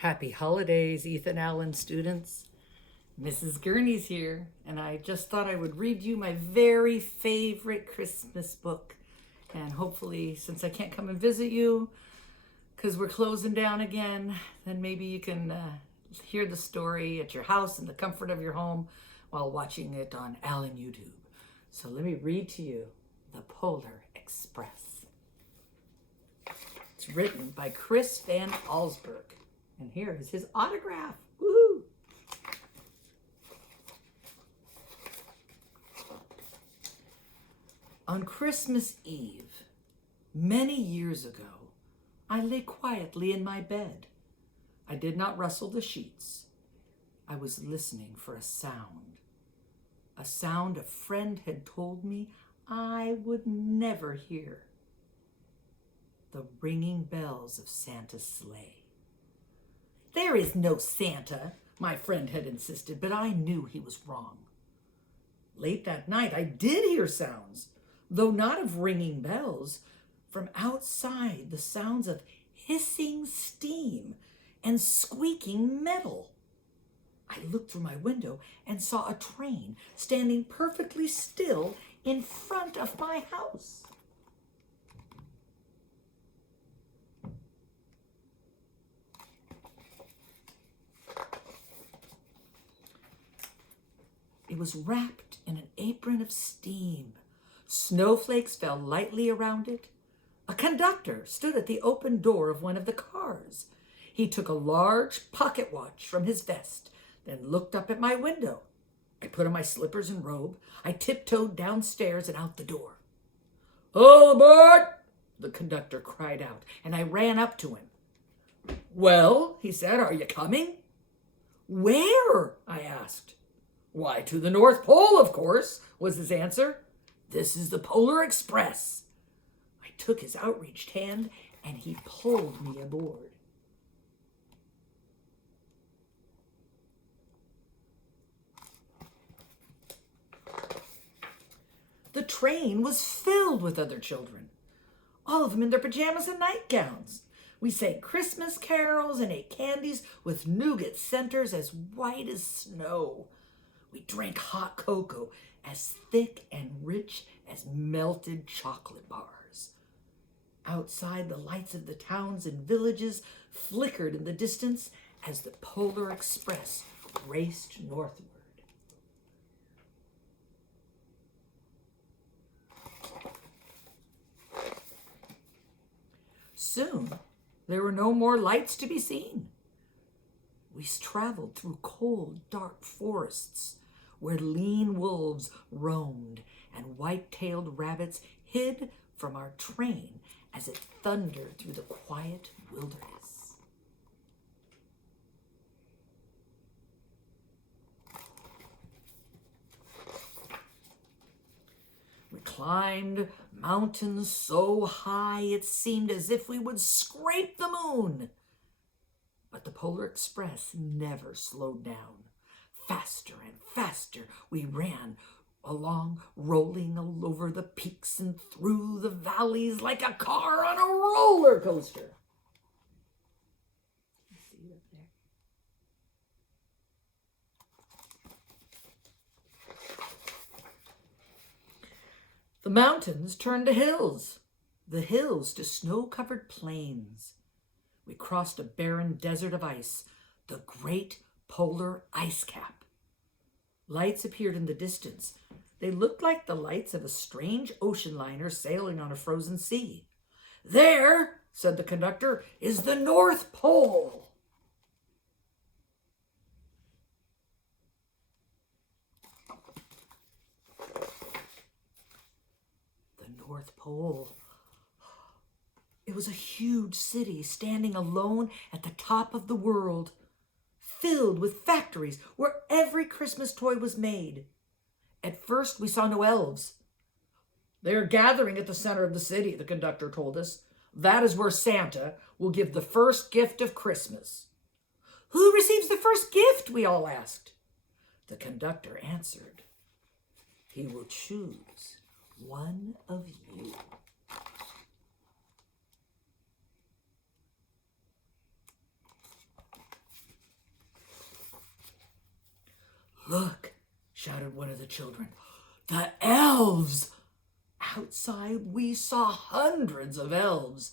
Happy holidays, Ethan Allen students. Mrs. Gurney's here, and I just thought I would read you my very favorite Christmas book. And hopefully, since I can't come and visit you, because we're closing down again, then maybe you can hear the story at your house in the comfort of your home while watching it on Allen YouTube. So let me read to you The Polar Express. It's written by Chris Van Allsburg. And here is his autograph. Woo! On Christmas Eve, many years ago, I lay quietly in my bed. I did not rustle the sheets. I was listening for a sound a friend had told me I would never hear. The ringing bells of Santa's sleigh. There is no Santa, my friend had insisted, but I knew he was wrong. Late that night, I did hear sounds, though not of ringing bells. From outside, the sounds of hissing steam and squeaking metal. I looked through my window and saw a train standing perfectly still in front of my house. It was wrapped in an apron of steam. Snowflakes fell lightly around it. A conductor stood at the open door of one of the cars. He took a large pocket watch from his vest, then looked up at my window. I put on my slippers and robe. I tiptoed downstairs and out the door. "All aboard!" the conductor cried out, and I ran up to him. "Well," he said, "are you coming?" "Where?" I asked. "Why, to the North Pole, of course," was his answer. "This is the Polar Express." I took his outreached hand, and he pulled me aboard. The train was filled with other children, all of them in their pajamas and nightgowns. We sang Christmas carols and ate candies with nougat centers as white as snow. We drank hot cocoa as thick and rich as melted chocolate bars. Outside, the lights of the towns and villages flickered in the distance as the Polar Express raced northward. Soon, there were no more lights to be seen. We traveled through cold, dark forests where lean wolves roamed and white-tailed rabbits hid from our train as it thundered through the quiet wilderness. We climbed mountains so high it seemed as if we would scrape the moon. But the Polar Express never slowed down. Faster and faster we ran along, rolling all over the peaks and through the valleys like a car on a roller coaster. You see it up there? The mountains turned to hills, the hills to snow-covered plains. We crossed a barren desert of ice, the great polar ice cap. Lights appeared in the distance. They looked like the lights of a strange ocean liner sailing on a frozen sea. "There," said the conductor, "is the North Pole." The North Pole. It was a huge city standing alone at the top of the world, filled with factories where every Christmas toy was made. At first, we saw no elves. "They are gathering at the center of the city," the conductor told us. "That is where Santa will give the first gift of Christmas." "Who receives the first gift?" we all asked. The conductor answered, "He will choose one of you." Look, shouted one of the children. The elves! Outside, we saw hundreds of elves.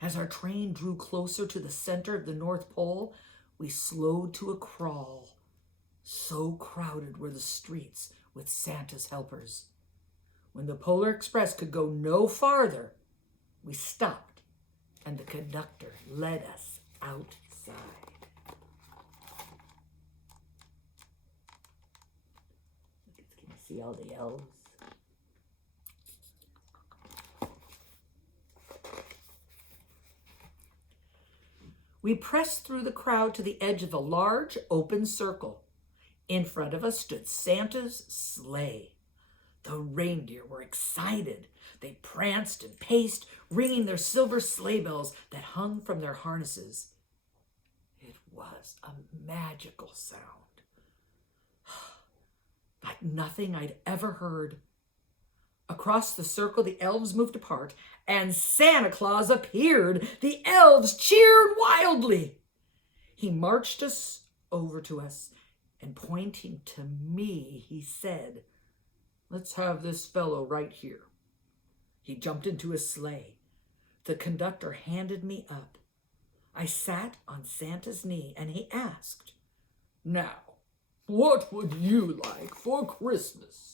As our train drew closer to the center of the North Pole, we slowed to a crawl. So crowded were the streets with Santa's helpers. When the Polar Express could go no farther, we stopped, and the conductor led us outside. Can you see all the elves? We pressed through the crowd to the edge of a large open circle. In front of us stood Santa's sleigh. The reindeer were excited. They pranced and paced, ringing their silver sleigh bells that hung from their harnesses. It was a magical sound, like nothing I'd ever heard. Across the circle, the elves moved apart, and Santa Claus appeared. The elves cheered wildly. He marched us over to us, and pointing to me, he said, "Let's have this fellow right here." He jumped into his sleigh. The conductor handed me up. I sat on Santa's knee, and he asked, "Now, what would you like for Christmas?"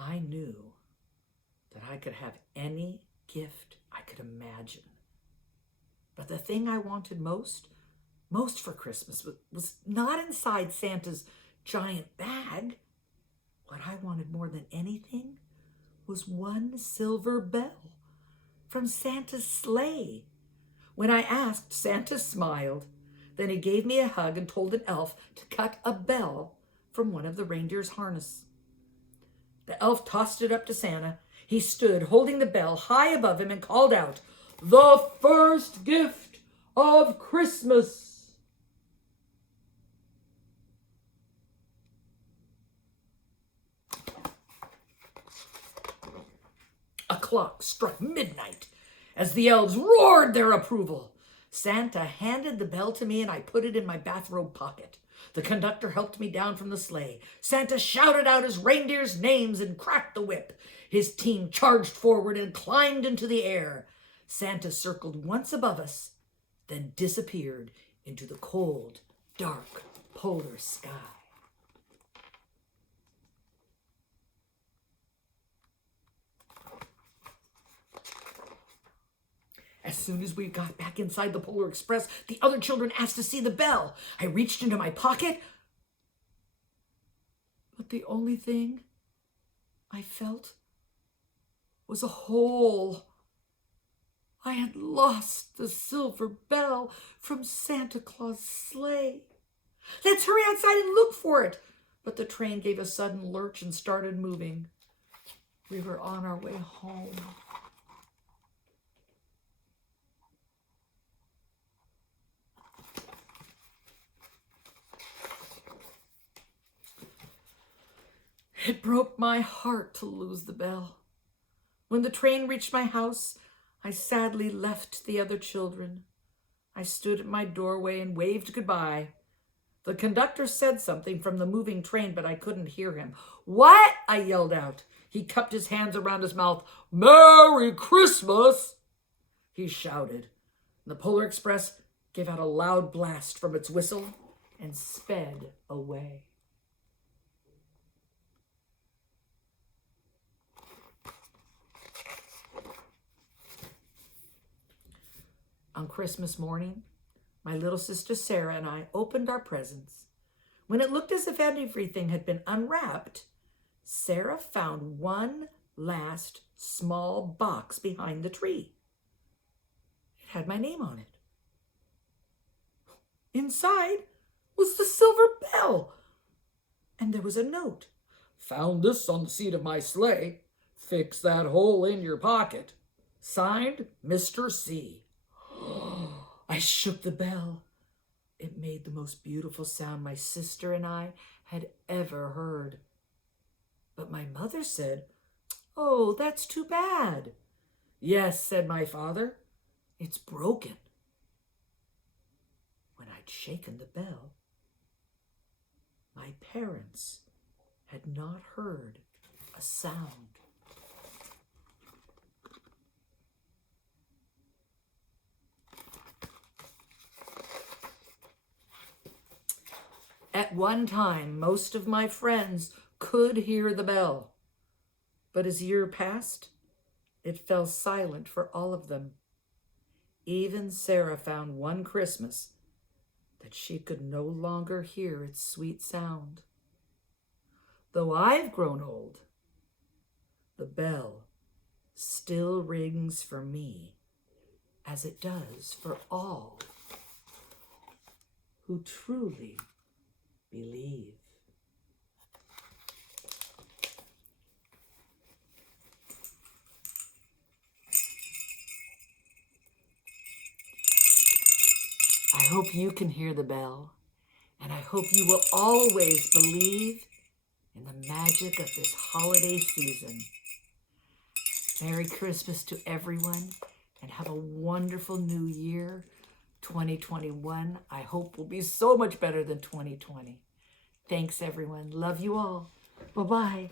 I knew that I could have any gift I could imagine. But the thing I wanted most for Christmas was not inside Santa's giant bag. What I wanted more than anything was one silver bell from Santa's sleigh. When I asked, Santa smiled. Then he gave me a hug and told an elf to cut a bell from one of the reindeer's harness. The elf tossed it up to Santa. He stood holding the bell high above him and called out, "The first gift of Christmas." A clock struck midnight as the elves roared their approval. Santa handed the bell to me and I put it in my bathrobe pocket. The conductor helped me down from the sleigh. Santa shouted out his reindeers' names and cracked the whip. His team charged forward and climbed into the air. Santa circled once above us, then disappeared into the cold, dark, polar sky. As soon as we got back inside the Polar Express, the other children asked to see the bell. I reached into my pocket, but the only thing I felt was a hole. I had lost the silver bell from Santa Claus' sleigh. Let's hurry outside and look for it. But the train gave a sudden lurch and started moving. We were on our way home. It broke my heart to lose the bell. When the train reached my house, I sadly left the other children. I stood at my doorway and waved goodbye. The conductor said something from the moving train, but I couldn't hear him. "What?" I yelled out. He cupped his hands around his mouth. "Merry Christmas!" he shouted. The Polar Express gave out a loud blast from its whistle and sped away. On Christmas morning, my little sister Sarah and I opened our presents. When it looked as if everything had been unwrapped, Sarah found one last small box behind the tree. It had my name on it. Inside was the silver bell, and there was a note. "Found this on the seat of my sleigh. Fix that hole in your pocket. Signed, Mr. C." I shook the bell. It made the most beautiful sound my sister and I had ever heard. But my mother said, "Oh, that's too bad." "Yes," said my father, "it's broken." When I'd shaken the bell, my parents had not heard a sound. At one time, most of my friends could hear the bell, but as year passed, it fell silent for all of them. Even Sarah found one Christmas that she could no longer hear its sweet sound. Though I've grown old, the bell still rings for me, as it does for all who truly believe. I hope you can hear the bell, and I hope you will always believe in the magic of this holiday season. Merry Christmas to everyone, and have a wonderful new year. 2021, I hope, will be so much better than 2020. Thanks, everyone. Love you all. Bye-bye.